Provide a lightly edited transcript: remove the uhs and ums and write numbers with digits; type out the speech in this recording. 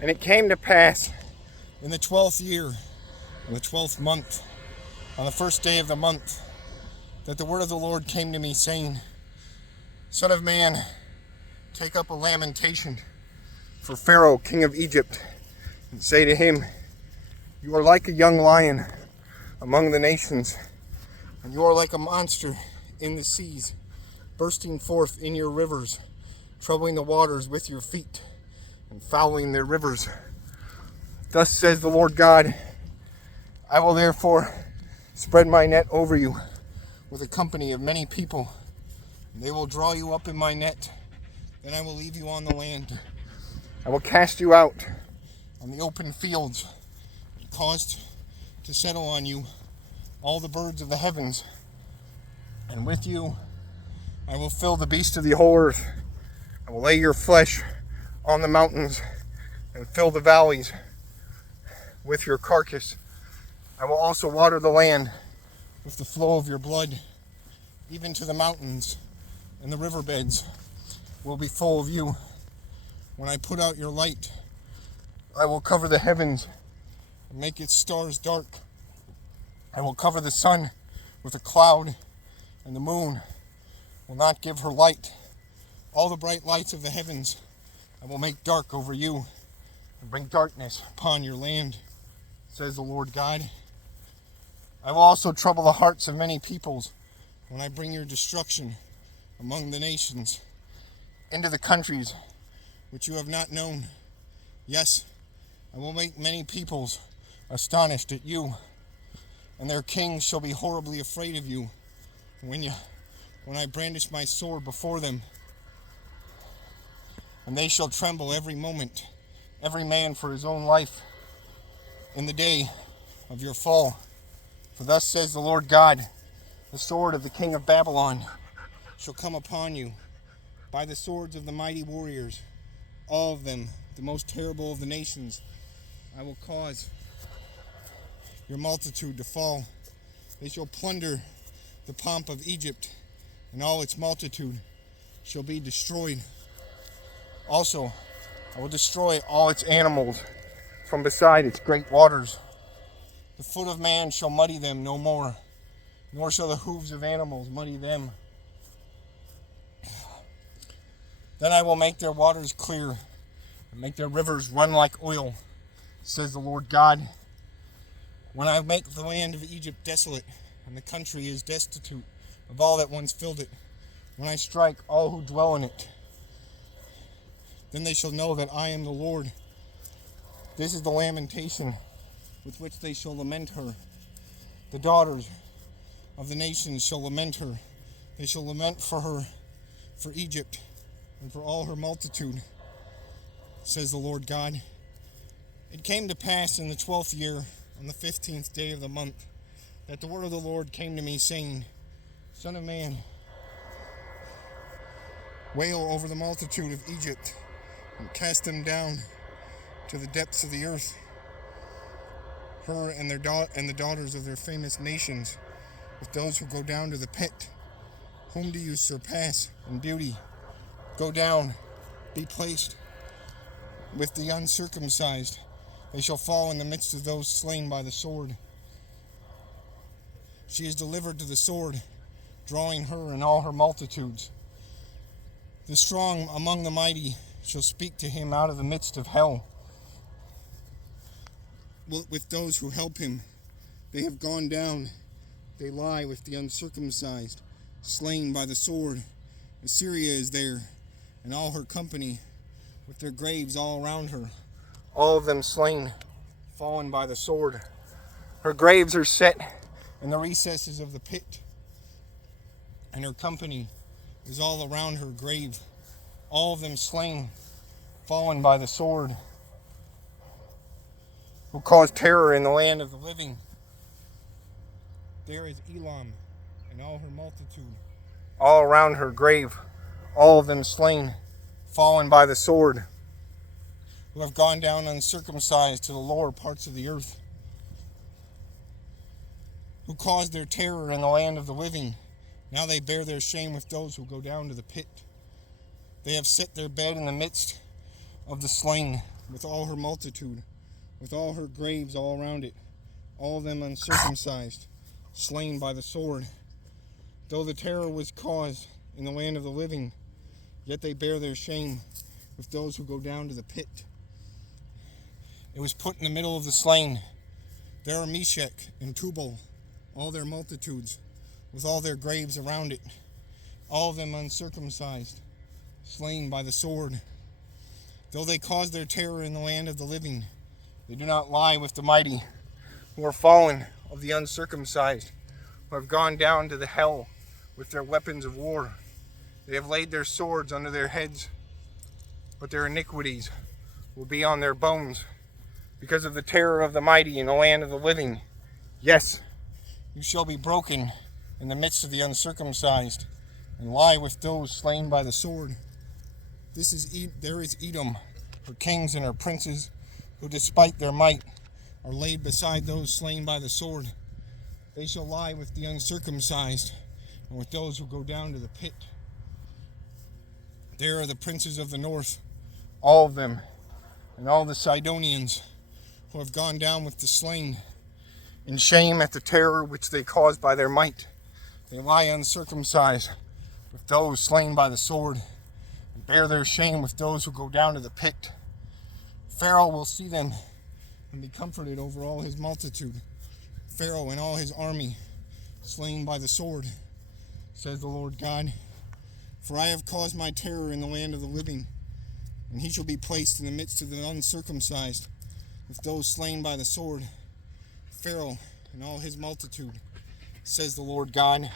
And it came to pass in the 12th year, in the 12th month, on the first day of the month, that the word of the Lord came to me, saying, Son of man, take up a lamentation for Pharaoh, king of Egypt, and say to him, You are like a young lion among the nations, and you are like a monster in the seas, bursting forth in your rivers, troubling the waters with your feet, and fouling their rivers. Thus says the Lord God, I will therefore spread my net over you with a company of many people. They will draw you up in my net. Then I will leave you on the land. I will cast you out on the open fields, and cause to settle on you all the birds of the heavens. And with you I will fill the beasts of the whole earth. I will lay your flesh on the mountains and fill the valleys with your carcass. I will also water the land with the flow of your blood, even to the mountains, and the riverbeds will be full of you. When I put out your light, I will cover the heavens and make its stars dark. I will cover the sun with a cloud, and the moon will not give her light. All the bright lights of the heavens I will make dark over you, and bring darkness upon your land, says the Lord God. I will also trouble the hearts of many peoples when I bring your destruction among the nations, into the countries which you have not known. Yes, I will make many peoples astonished at you, and their kings shall be horribly afraid of you when I brandish my sword before them. And they shall tremble every moment, every man for his own life, in the day of your fall. For thus says the Lord God, the sword of the king of Babylon shall come upon you, by the swords of the mighty warriors, all of them, the most terrible of the nations. I will cause your multitude to fall. They shall plunder the pomp of Egypt, and all its multitude shall be destroyed. Also, I will destroy all its animals from beside its great waters. The foot of man shall muddy them no more, nor shall the hooves of animals muddy them. Then I will make their waters clear, and make their rivers run like oil, says the Lord God. When I make the land of Egypt desolate, and the country is destitute of all that once filled it, when I strike all who dwell in it, then they shall know that I am the Lord. This is the lamentation with which they shall lament her. The daughters of the nations shall lament her. They shall lament for her, for Egypt, and for all her multitude, says the Lord God. It came to pass in the 12th year, on the 15th day of the month, that the word of the Lord came to me, saying, Son of man, wail over the multitude of Egypt, and cast them down to the depths of the earth, her and the daughters of their famous nations, with those who go down to the pit. Whom do you surpass in beauty? Go down, be placed with the uncircumcised. They shall fall in the midst of those slain by the sword. She is delivered to the sword, drawing her and all her multitudes. The strong among the mighty shall speak to him out of the midst of hell. With those who help him, they have gone down. They lie with the uncircumcised, slain by the sword. Assyria is there, and all her company, with their graves all around her, all of them slain, fallen by the sword. Her graves are set in the recesses of the pit, and her company is all around her grave, all of them slain, fallen by the sword, who caused terror in the land of the living. There is Elam and all her multitude, all around her grave, all of them slain, fallen by the sword, who have gone down uncircumcised to the lower parts of the earth, who caused their terror in the land of the living. Now they bear their shame with those who go down to the pit. They have set their bed in the midst of the slain. with all her multitude, with all her graves all around it, all of them uncircumcised, slain by the sword. Though the terror was caused in the land of the living, yet they bear their shame with those who go down to the pit. It was put in the middle of the slain. There are Meshach and Tubal, all their multitudes, with all their graves around it, all of them uncircumcised, slain by the sword. Though they cause their terror in the land of the living, they do not lie with the mighty, who are fallen of the uncircumcised, who have gone down to the hell with their weapons of war. They have laid their swords under their heads, but their iniquities will be on their bones, because of the terror of the mighty in the land of the living. Yes, you shall be broken in the midst of the uncircumcised, and lie with those slain by the sword. There is Edom, her kings and her princes, who despite their might are laid beside those slain by the sword. They shall lie with the uncircumcised, and with those who go down to the pit. There are the princes of the north, all of them, and all the Sidonians, who have gone down with the slain, in shame at the terror which they caused by their might. They lie uncircumcised with those slain by the sword, and bear their shame with those who go down to the pit. Pharaoh will see them and be comforted over all his multitude. Pharaoh and all his army slain by the sword, says the Lord God. For I have caused my terror in the land of the living, and he shall be placed in the midst of the uncircumcised, with those slain by the sword, Pharaoh and all his multitude, says the Lord God.